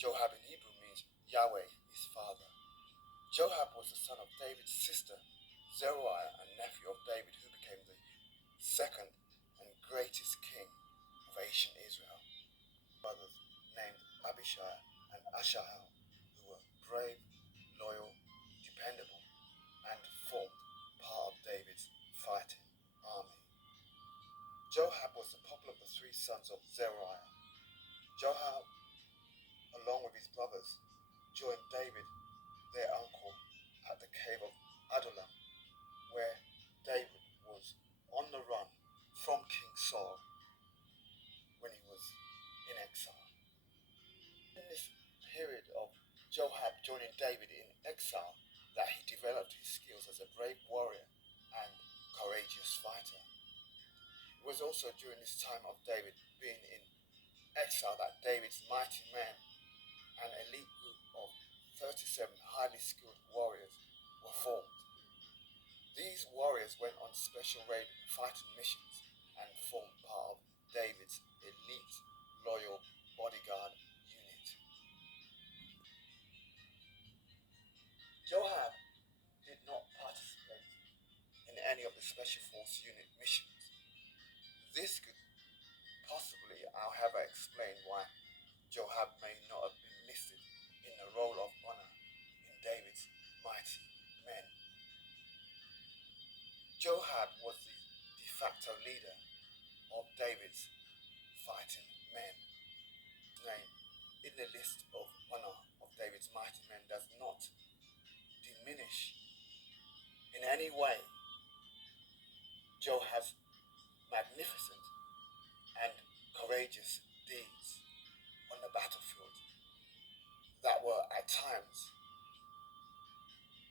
Joab in Hebrew means Yahweh, his father. Joab was the son of David's sister, Zeruiah, and nephew of David, who became the second and greatest king of ancient Israel. Brothers named Abishai and Asahel, who were brave, loyal, dependable, and formed part of David's fighting army. Joab was the popular of the three sons of Zeruiah. Joab, along with his brothers, joined David, their uncle, at the cave of Adullam, where David was on the run from King Saul when he was in exile. In this period of Joab joining David in exile, that he developed his skills as a brave warrior and courageous fighter. It was also during this time of David being in exile that David's mighty men, an elite group of 37 highly skilled warriors, were formed. These warriors went on special raid fighting missions and formed part of David's elite loyal bodyguard unit. Joab did not participate in any of the Special Force unit missions. This could possibly, however, explain why Joab may not have been listed in the roll of honor in David's mighty men. Joab was the de-facto leader of David's fighting men. His name in the list of honor of David's mighty men does not diminish in any way Joab's magnificent and courageous deeds on the battlefield that were at times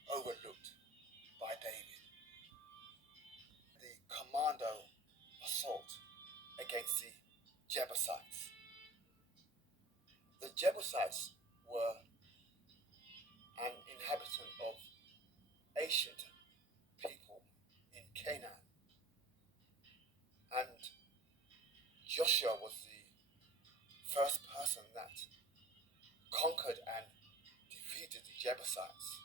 overlooked by David. The commando assault against the Jebusites. The Jebusites were an inhabitant of ancient people in Canaan, and Joshua was the first person that conquered and defeated the Jebusites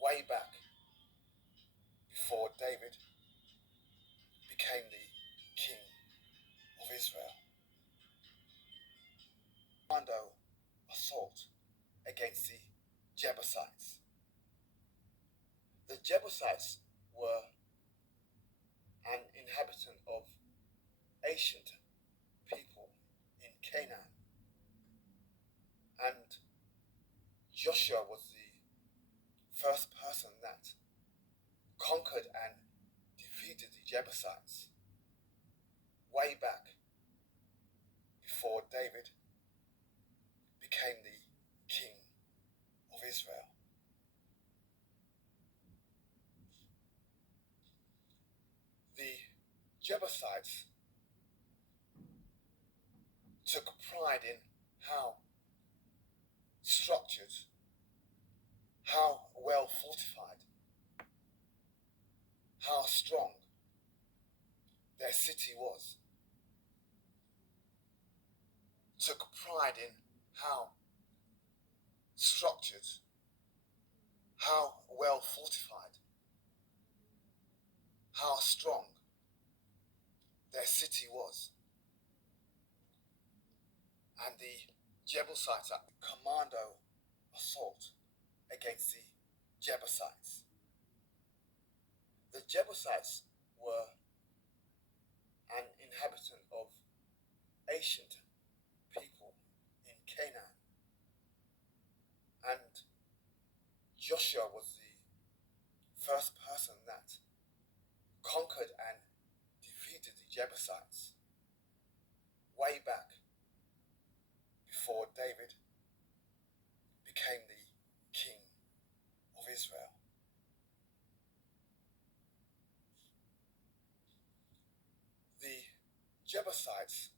way back before David became the king of Israel. Commando assault against the Jebusites. The Jebusites were an inhabitant of ancient people in Canaan, and Joshua was the first person that conquered and defeated the Jebusites way back before David became the king of Israel. The Jebusites took pride in how structured, how well fortified, how strong their city was. Took pride in how structured, how well fortified, how strong their city was. And the Jebusites at the commando assault against the Jebusites. The Jebusites were an inhabitant of ancient people in Canaan, and Joshua was the first person that conquered and defeated the Jebusites way back before David became the king of Israel. The Jebusites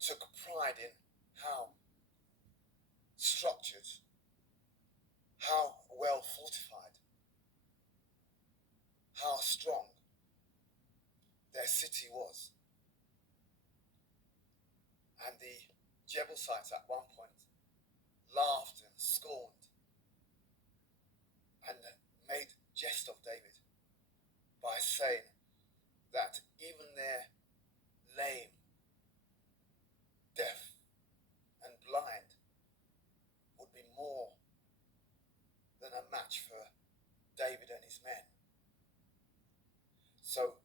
took pride in how structured, how well fortified, how strong their city was. And the Jebusites at one point laughed and scorned and made jest of David by saying that even their lame, deaf, and blind would be more than a match for David and his men. So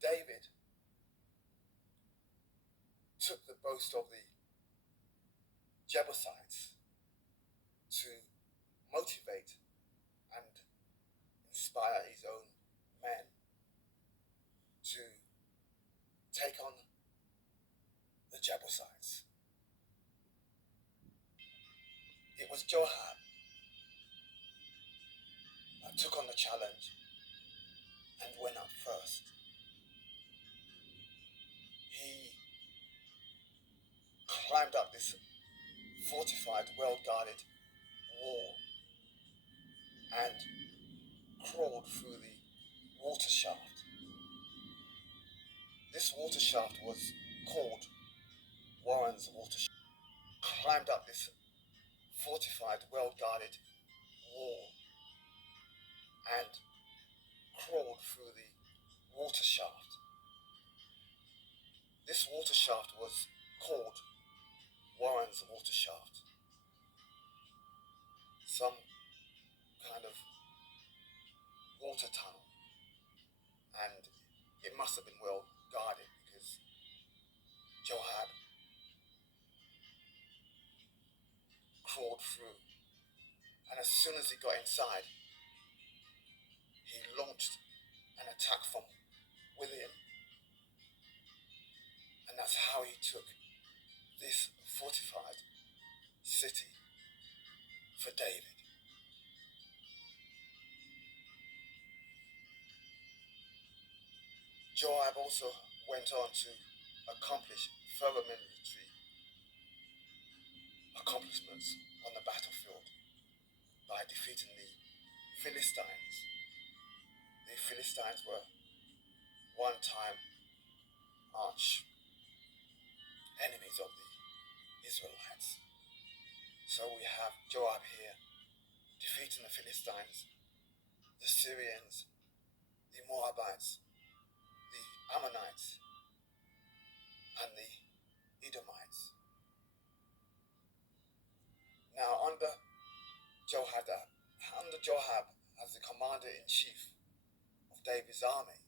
David took the boast of the Jebusites to motivate and inspire his own men to take on the Jebusites. It was Joab that took on the challenge and went up first. He climbed up this fortified, well-guarded wall and crawled through the water shaft. This water shaft was called Warren's water shaft. Climbed up this fortified, well-guarded wall and crawled through the water shaft. This water shaft was called Warren's water shaft. Some kind of water tunnel, and it must have been well guarded because Joab crawled through, and as soon as he got inside, he launched an attack from within, and that's how he took this fortified city for David. Joab also went on to accomplish further military accomplishments on the battlefield by defeating the Philistines. The Philistines were one time arch enemies of the Israelites. So we have Joab here defeating the Philistines, the Syrians, the Moabites, the Ammonites, and the Edomites. Now under Joab as the commander-in-chief of David's army,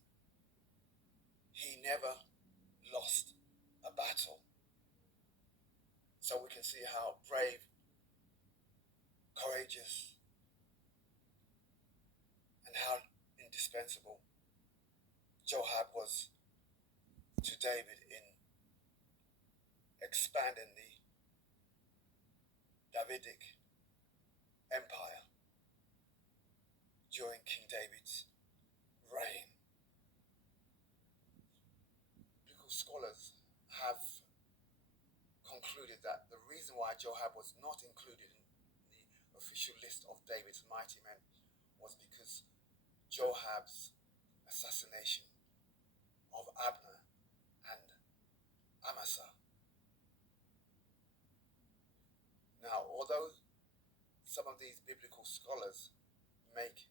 he never lost a battle. So we can see how brave, courageous, and how indispensable Joab was to David in expanding the Davidic Empire during King David's reign. Biblical scholars have concluded that the reason why Joab was not included in the official list of David's mighty men was because Joab's assassination of Abner and Amasa. Now, although some of these biblical scholars make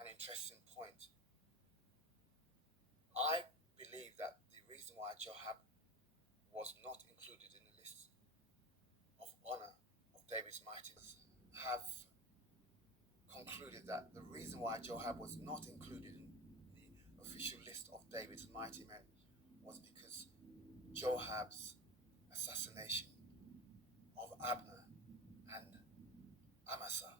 an interesting point, I believe that the reason why Joab was not included in the list of honor of David's mighty men have concluded that the reason why Joab was not included in the official list of David's mighty men was because Joab's assassination of Abner and Amasa.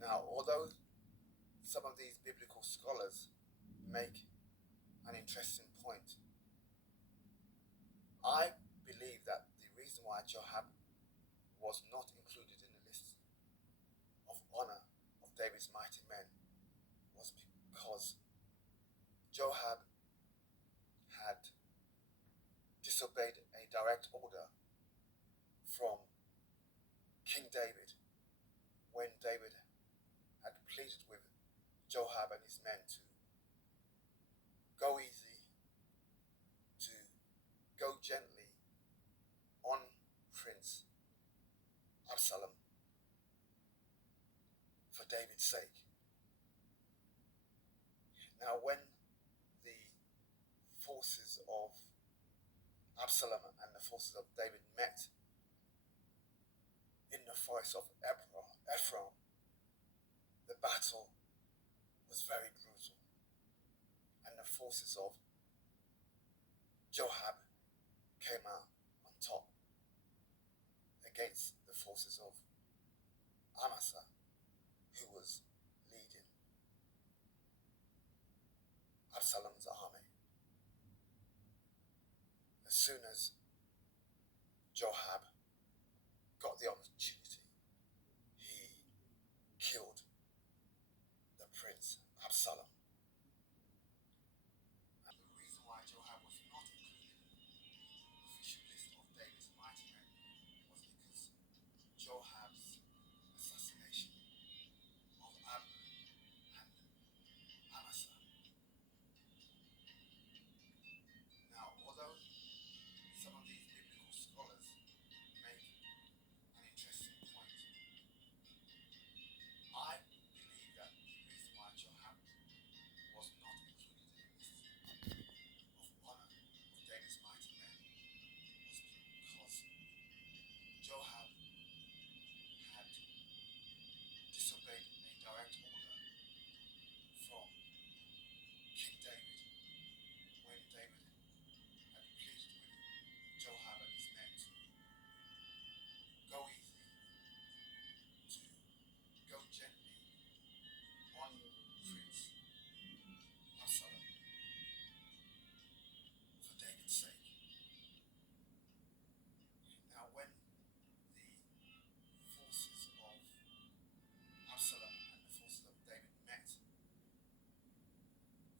Now, although some of these biblical scholars make an interesting point, I believe that the reason why Joab was not included in the list of honor of David's mighty men was because Joab had disobeyed a direct order from King David when David had pleaded with Joab and his men to go easy David's sake. Now, when the forces of Absalom and the forces of David met in the forest of Ephron, the battle was very brutal, and the forces of Joab came out on top against the forces of Amasa, who was leading Absalom's army. As soon as Joab got the opportunity, he killed the prince Absalom. And the reason why Joab was not included in the official list of David's mighty men was because Joab's assassination of Abner and Amasa. Now, although some of these biblical scholars make an interesting point, I believe that the reason why Joab was not included in the list of honor of David's mighty men was because Joab had disobeyed a direct order from King David when David had pleaded with Joab and his men to go easy, to go gently on Prince Absalom for David's sake. Now, when the forces of Absalom and the forces of David met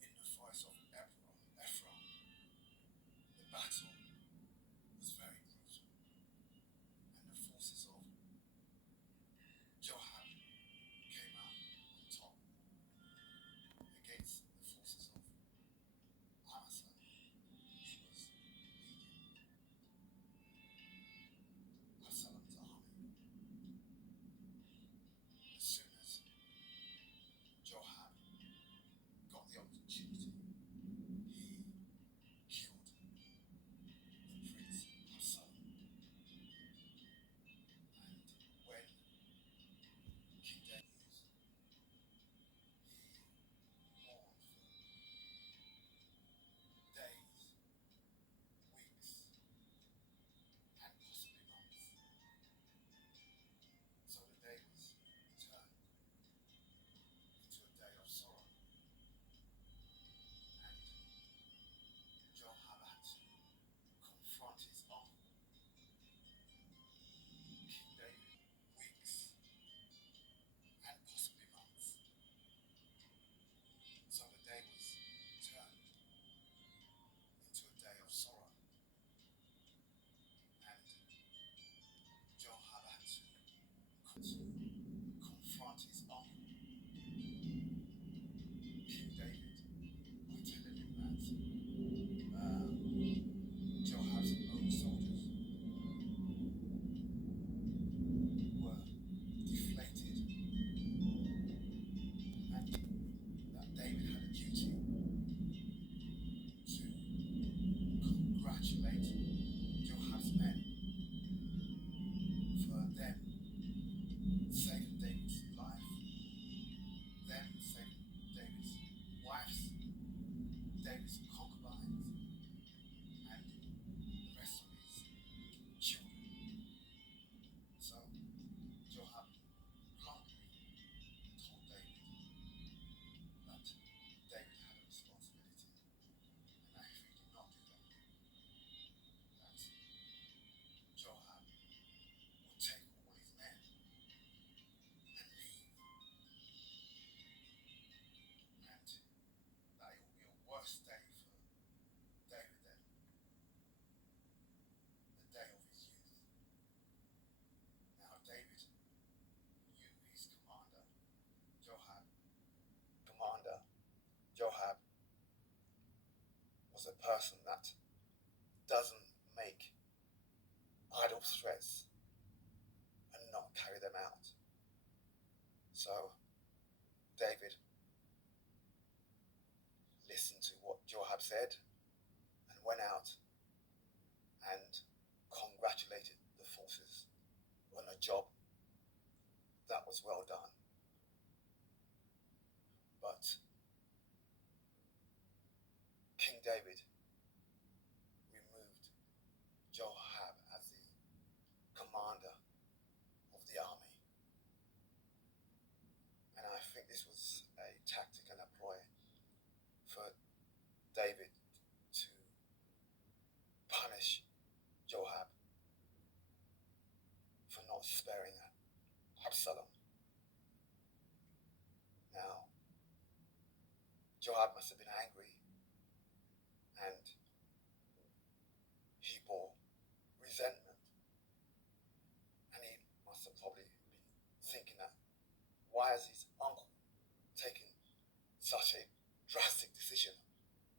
in the forest of Ephron, the battle was very brutal, and the forces of Joab came out on top against the forces of Amasa, who was leading Absalom's army. As soon as Joab got the opportunity, he killed the prince Absalom. And when King David he mourned for days, weeks, and possibly months. So the day was turned into a day of sorrow, and Joab had to confront his uncle, King David, weeks and possibly months. So the day was turned into a day of sorrow, and Joab had to confront his uncle, King David, by telling him that Joab's own soldiers were deflated, and that David had a duty to congratulate Joab's men for them saving David's life, them saving David's wives, David's concubines, and the rest of his children. So Joab bluntly told David that David had a responsibility, and that if he did not do that, that Joab would take all his men and leave, and that it would be a worse day for David than the day of his youth. Now David knew his commander, Joab. Joab was a person that doesn't make idle threats and not carry them out. So David listened to what Joab said and went out and congratulated the forces on a job that was well done. But King David removed Joab as the commander of the army. And I think this was a tactic and a ploy for David to punish Joab for not sparing Absalom. Now, Joab must have been angry, and he bore resentment, and he must have probably been thinking that, why has his uncle taken such a drastic decision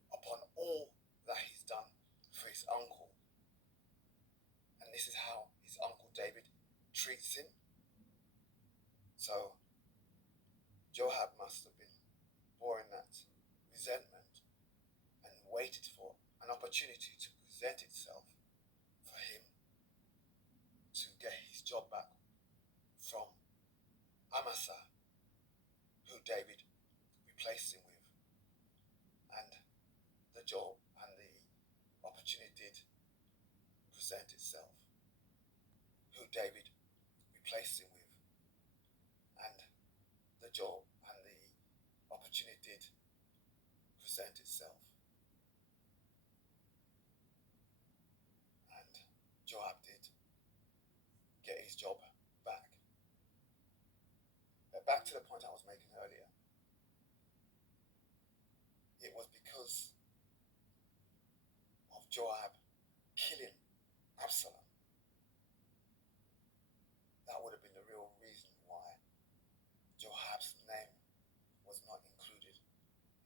upon all that he's done for his uncle? And this is how his uncle David treats him. So Joab must have been boring that resentment and waited for an opportunity to present itself for him to get his job back from Amasa, who David replaced him with. And the job and the opportunity did present itself, who David replaced him with. And the job and the opportunity did present itself. And Joab did get his job back. But back to the point I was making earlier. It was because of Joab killing Absalom. That would have been the real reason why Joab's name was not included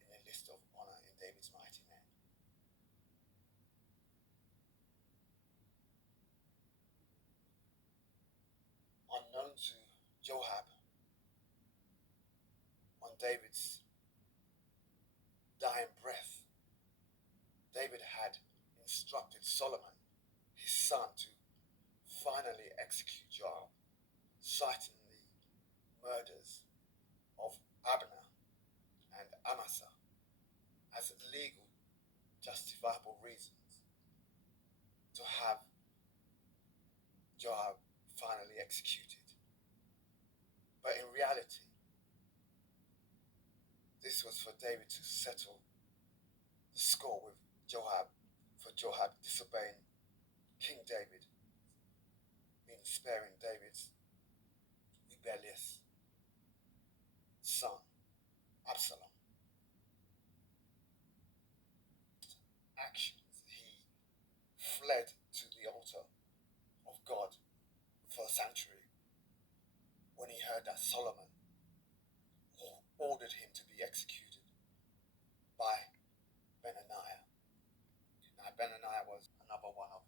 in the list of honor in David's mighty men. Unknown to Joab, on David's dying breath, David had instructed Solomon, his son, to finally execute Joab, citing the murders of Abner and Amasa as legal, justifiable reasons to have Joab finally executed. But in reality, this was for David to settle the score with Joab, for Joab disobeying King David, in sparing David's rebellious son, Absalom. Actions, he fled to the altar of God for a sanctuary when he heard that Solomon ordered him to be executed by Benaniah. Now, Benaniah was another one of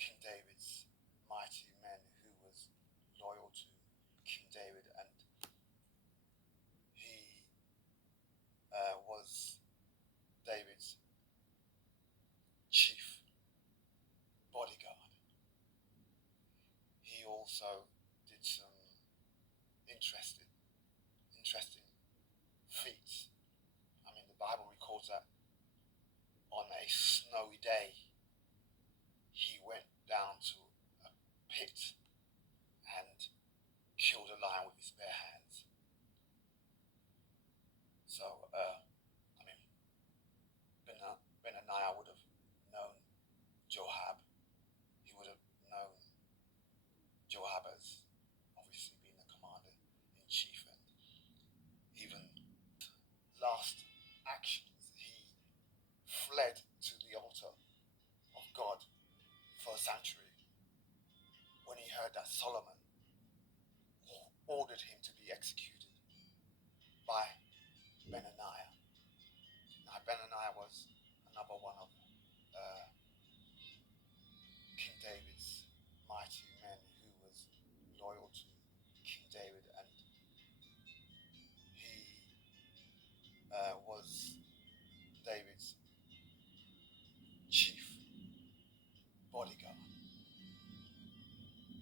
King David's mighty men who was loyal to King David, and he was David's chief bodyguard. He also did some interesting feats. I mean, the Bible records that on a snowy day, he went down to a pit and killed a lion with his bare hands. So, I mean, Benaniah would have known Joab. He would have known Joab as obviously being the commander in chief, and even last actions, he fled to the altar of God for a sanctuary when he heard that Solomon ordered him to be executed by Benaniah. Now, Benaniah was another one of King David's mighty men who was loyal to King David, and was David's chief bodyguard.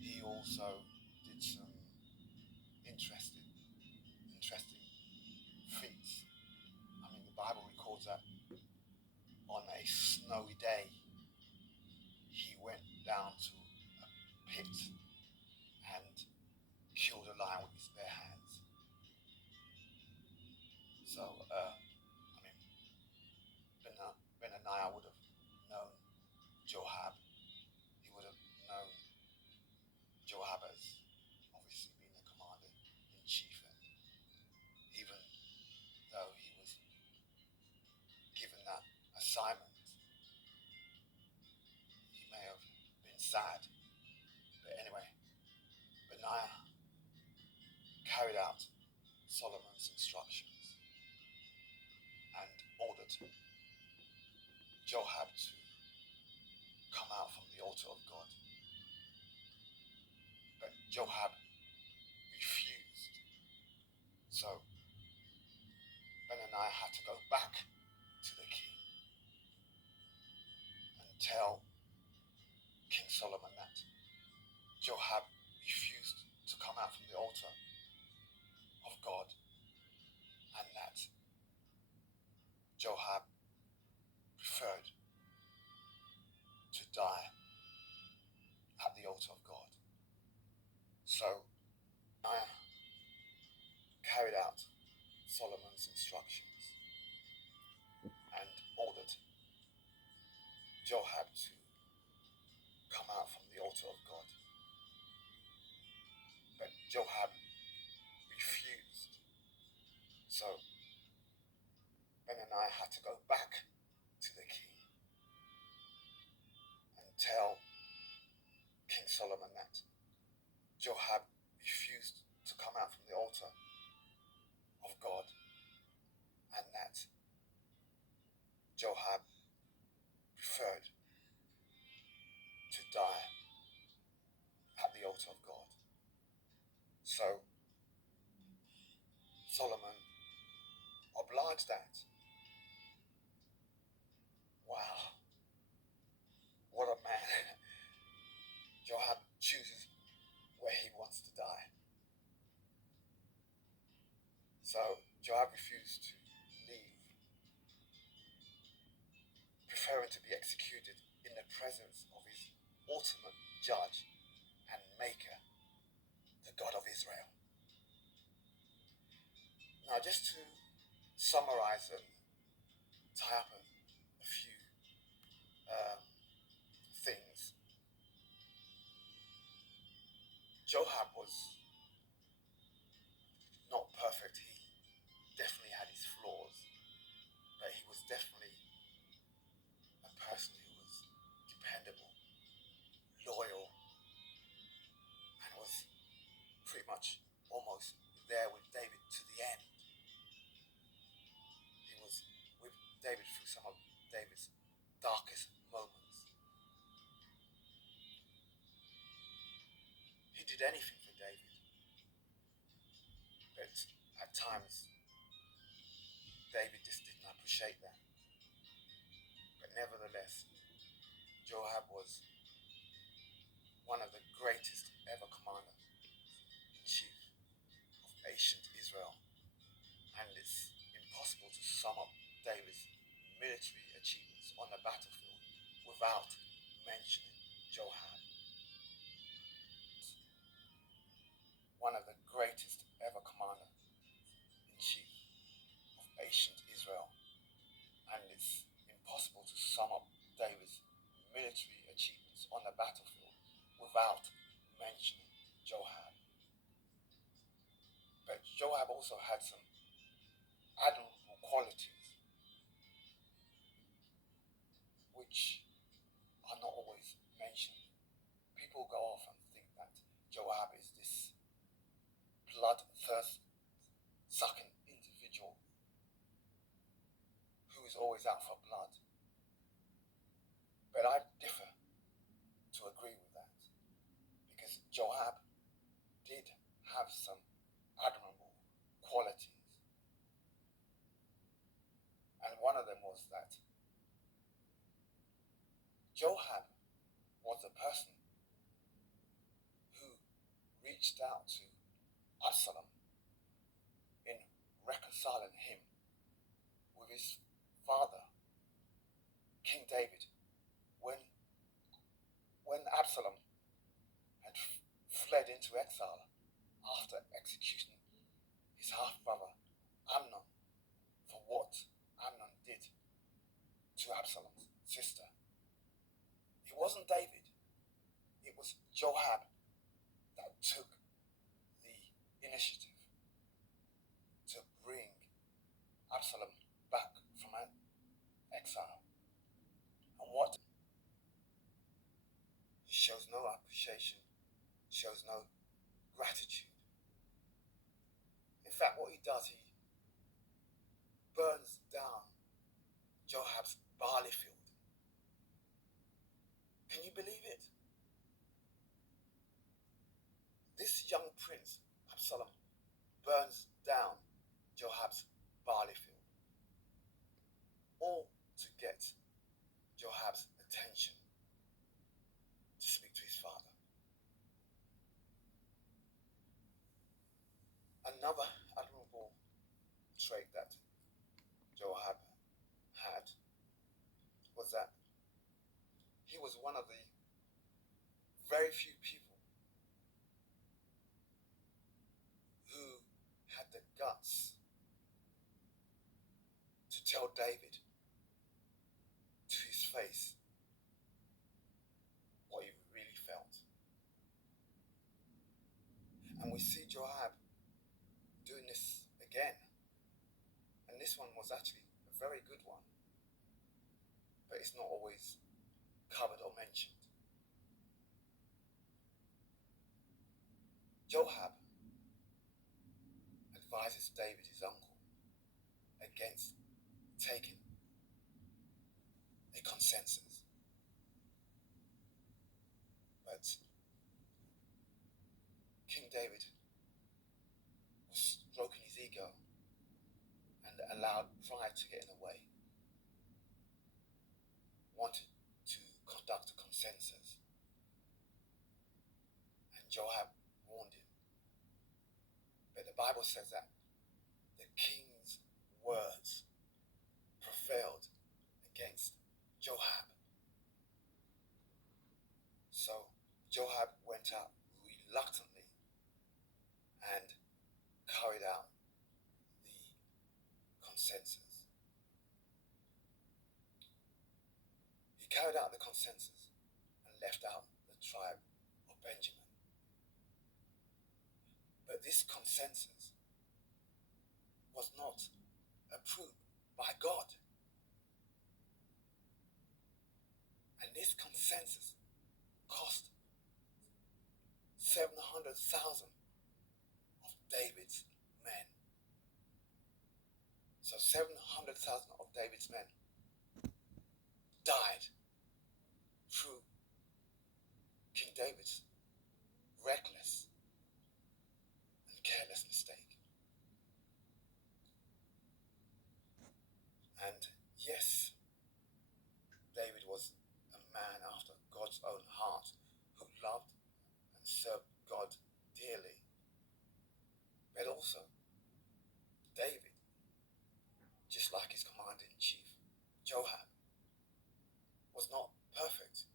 He also did some interesting feats. I mean, the Bible records that on a snowy day, he went down to a pit and killed a lion with his bare hands. So, I mean, Benaniah would have known Joab. He would have known Joab as obviously being the commander in chief, and even though he was given that assignment, he may have been sad. But anyway, Benaiah carried out Solomon's instructions and ordered Joab to come out from the altar of God. But Joab refused. So Benaniah had to go back to the king and tell King Solomon that Joab refused to come out from the altar of God, and that Joab preferred to die at the altar of God. So I carried out Solomon's instructions and ordered Joab to come out from the altar of God. But Joab refused. So Benaniah had to go back to the king and tell King Solomon that Joab refused to come out from the altar of God, and that Joab preferred to die at the altar of God. So Solomon obliged that. Wow, what a man. Joab chooses where he wants to die. So Joab refused to leave, preferring to be executed in the presence of his ultimate judge and maker, the God of Israel. Now, just to summarize and tie up a few things, Joab was not perfect. He definitely had his flaws, but he was definitely a person who was dependable, loyal, and was pretty much almost there with David to the end. He was with David through some of David's darkest moments. He did anything for David, but at times David just didn't appreciate that. But nevertheless, Joab was one of the greatest ever commander-in-chief of ancient Israel, and it's impossible to sum up David's military achievements on the battlefield without mentioning Joab. One of the greatest ever commander-in-chief of ancient Israel, and it's impossible to sum up David's military achievements on the battlefield without mentioning Joab. But Joab also had some admirable qualities which are not always mentioned. People go off and think that Joab is this bloodthirst-sucking individual who is always out for blood. But I differ to agree with that, because Joab did have some admirable qualities. of them was that Joab was the person who reached out to Absalom in reconciling him with his father, King David, when Absalom had fled into exile after executing his half-brother Amnon for what Amnon did to Absalom's sister. It wasn't David, it was Joab that took the initiative to bring Absalom back from exile. And what he shows no appreciation, shows no gratitude. In fact, what he does, he burns down Joab's barley field. Can you believe it? This young prince, Absalom, burns down Joab's barley field, all to get Joab's attention to speak to his father. Another admirable trait that Joab had was that he was one of the very few people who had the guts to tell David to his face what he really felt. And we see Joab doing this again. And this one was actually a very good one, but it's not always covered or mentioned. Joab advises David, his uncle, against taking a consensus. But King David was stroking his ego and allowed pride to get in the way, wanted to conduct a consensus. And Joab warned him. But the Bible says that the king's words prevailed against Joab. So Joab went out reluctantly and carried out the consensus. He carried out the consensus and left out the tribe of Benjamin. But this consensus was not approved by God. And this consensus cost 700,000 of David's men. So 700,000 of David's men died through King David's reckless and careless mistake. And yes, David was a man after God's own heart who loved and served God dearly. But also, David, just like his commander-in-chief, Joab, was not perfect.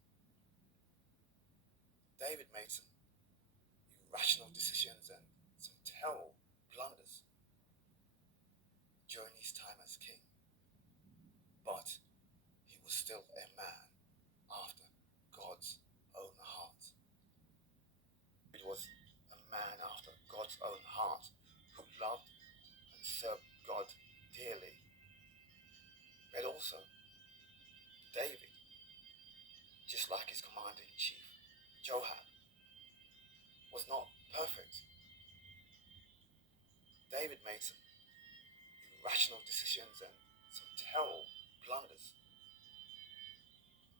David made some irrational decisions and some terrible blunders during his time as king. But he was still a man after God's own heart. It was a man after God's own heart who loved and served God dearly. But also, David, just like his commander-in-chief, Joab, was not perfect. David made some irrational decisions and some terrible blunders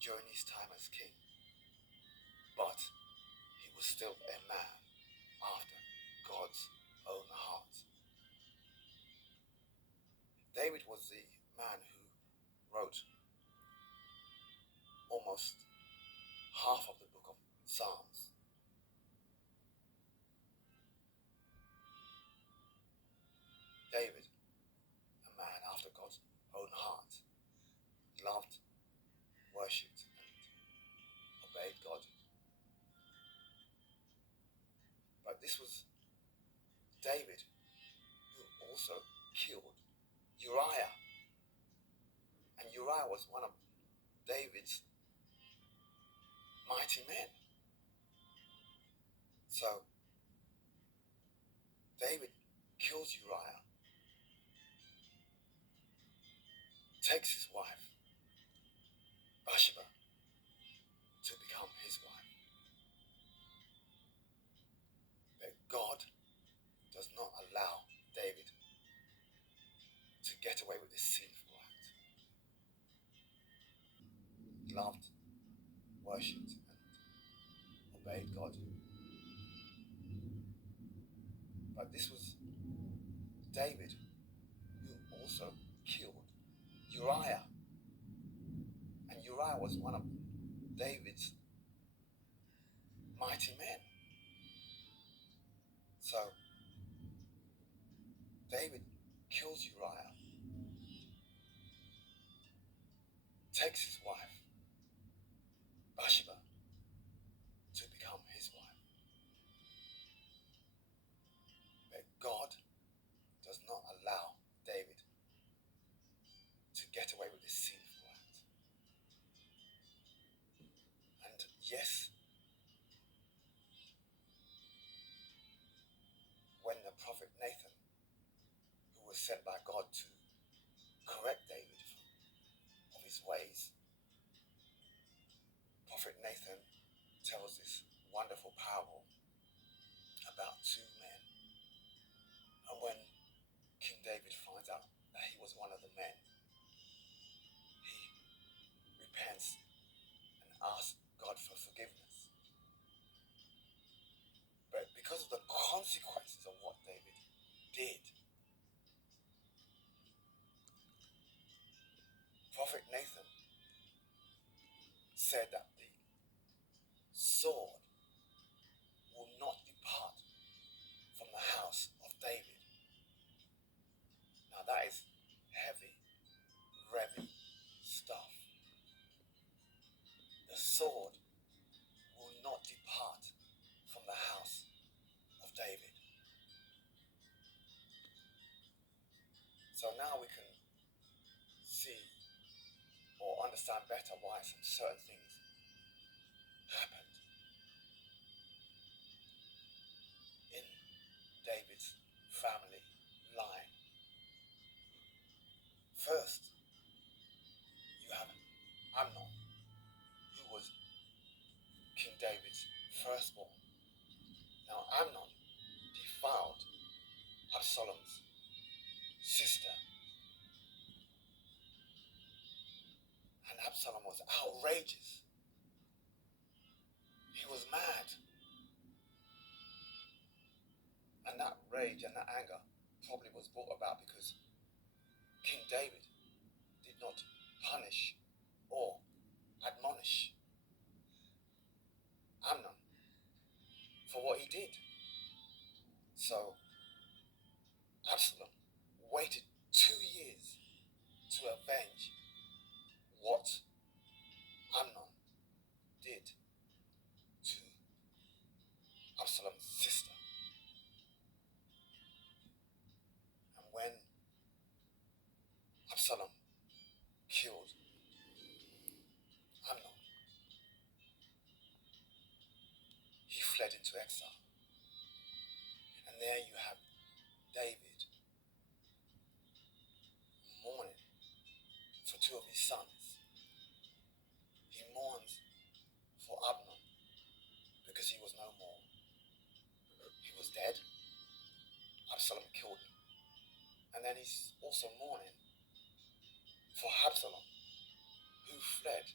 during his time as king. But he was still a man after God's own heart. David was the man who almost half of the book of Psalms. David, a man after God's own heart, loved, worshipped, and obeyed God. But this was David who also killed Uriah. And Uriah was one of David's mighty men. So David kills Uriah, takes his wife, Bathsheba, to become his wife. But God does not allow David to get away with this sinful act. He loved, worshipped, and obeyed God. But this was David who also killed Uriah. And Uriah was one of David's mighty men. So David kills Uriah, takes his wife, Bathsheba, to become his wife. But God does not allow David to get away with this sinful act. And yes, when the prophet Nathan, who was sent by God to correct David of his ways, Prophet Nathan tells this wonderful parable about two men. And when King David finds out that he was one of the men, he repents and asks God for forgiveness. But because of the consequences of what David did, Prophet Nathan said that the sword will not depart from the house of David. Now that is heavy, heavy stuff. The sword will not depart from the house of David. So now we can see or understand better why some certain things happened in David's family line. First, you have Amnon, who was King David's firstborn. Now Amnon defiled Absalom's sister, and Absalom was outrageous. He was mad. And that rage and that anger probably was brought about because King David did not punish or admonish Amnon for what he did. So Absalom waited 2 years to avenge what Amnon did to Absalom's sister. And when Absalom killed Amnon, he fled into exile. And there you have David mourning for two of his sons. He mourns for Amnon because he was no more. He was dead. Absalom killed him. And then he's also mourning for Absalom, who fled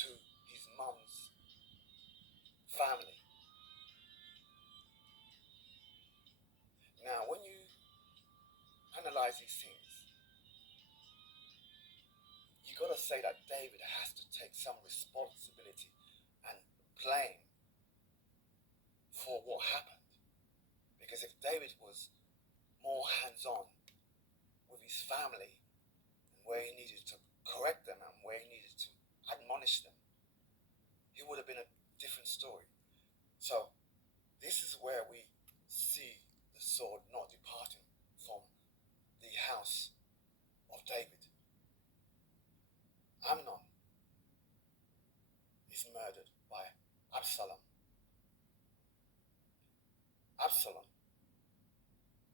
to his mum's family. Now, when you analyze these things, you got to say that David has to take some responsibility and blame for what happened. Because if David was more hands-on with his family and where he needed to correct them and where he needed to admonish them, it would have been a different story. So this is where we see the sword not departing from the house of David. Amnon is murdered by Absalom. Absalom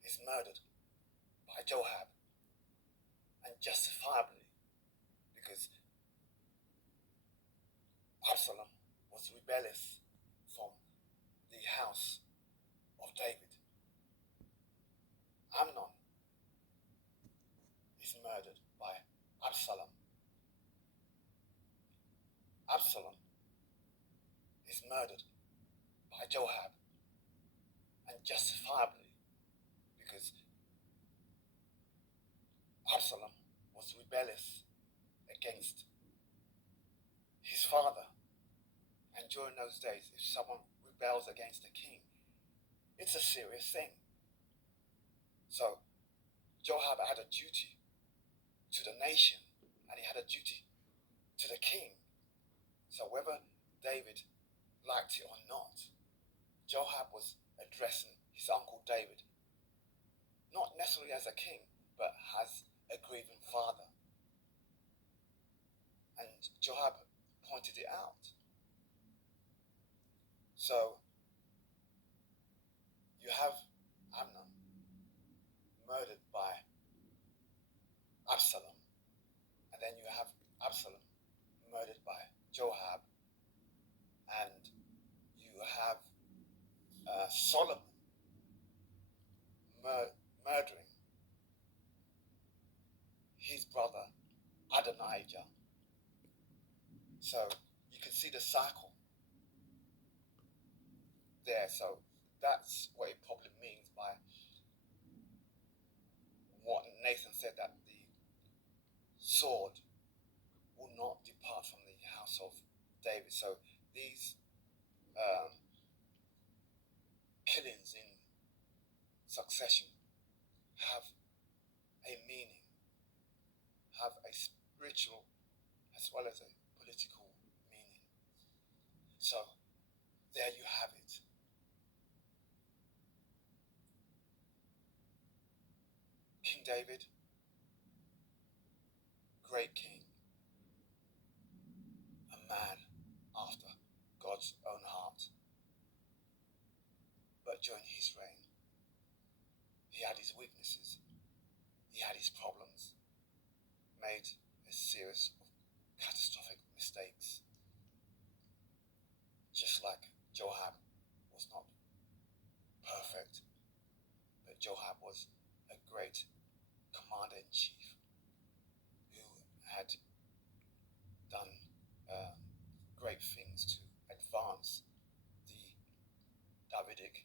is murdered by Joab, and justifiably, because Absalom was rebellious from the house of David. Amnon is murdered by Absalom. Absalom is murdered by Joab, and justifiably, because Absalom was rebellious against his father. And during those days, if someone rebels against a king, it's a serious thing. So Joab had a duty to the nation, and he had a duty to the king. So whether David liked it or not, Joab was addressing his uncle David, not necessarily as a king, but as a grieving father. And Joab pointed it out. So you have Amnon murdered by Absalom, and then you have Absalom murdered by Joab, and you have Solomon murdering his brother Adonijah. So you can see the cycle there. So that's what it probably means by what Nathan said, that the sword will not depart from the house of David. So these killings in succession have a meaning, have a spiritual as well as a political meaning. So there you have it. King David, great king, a man after God's own heart. But during his reign, he had his weaknesses, he had his problems, made a series of catastrophic mistakes. Just like Joab was not perfect, but Joab was a great commander-in-chief who had done great things to advance the Davidic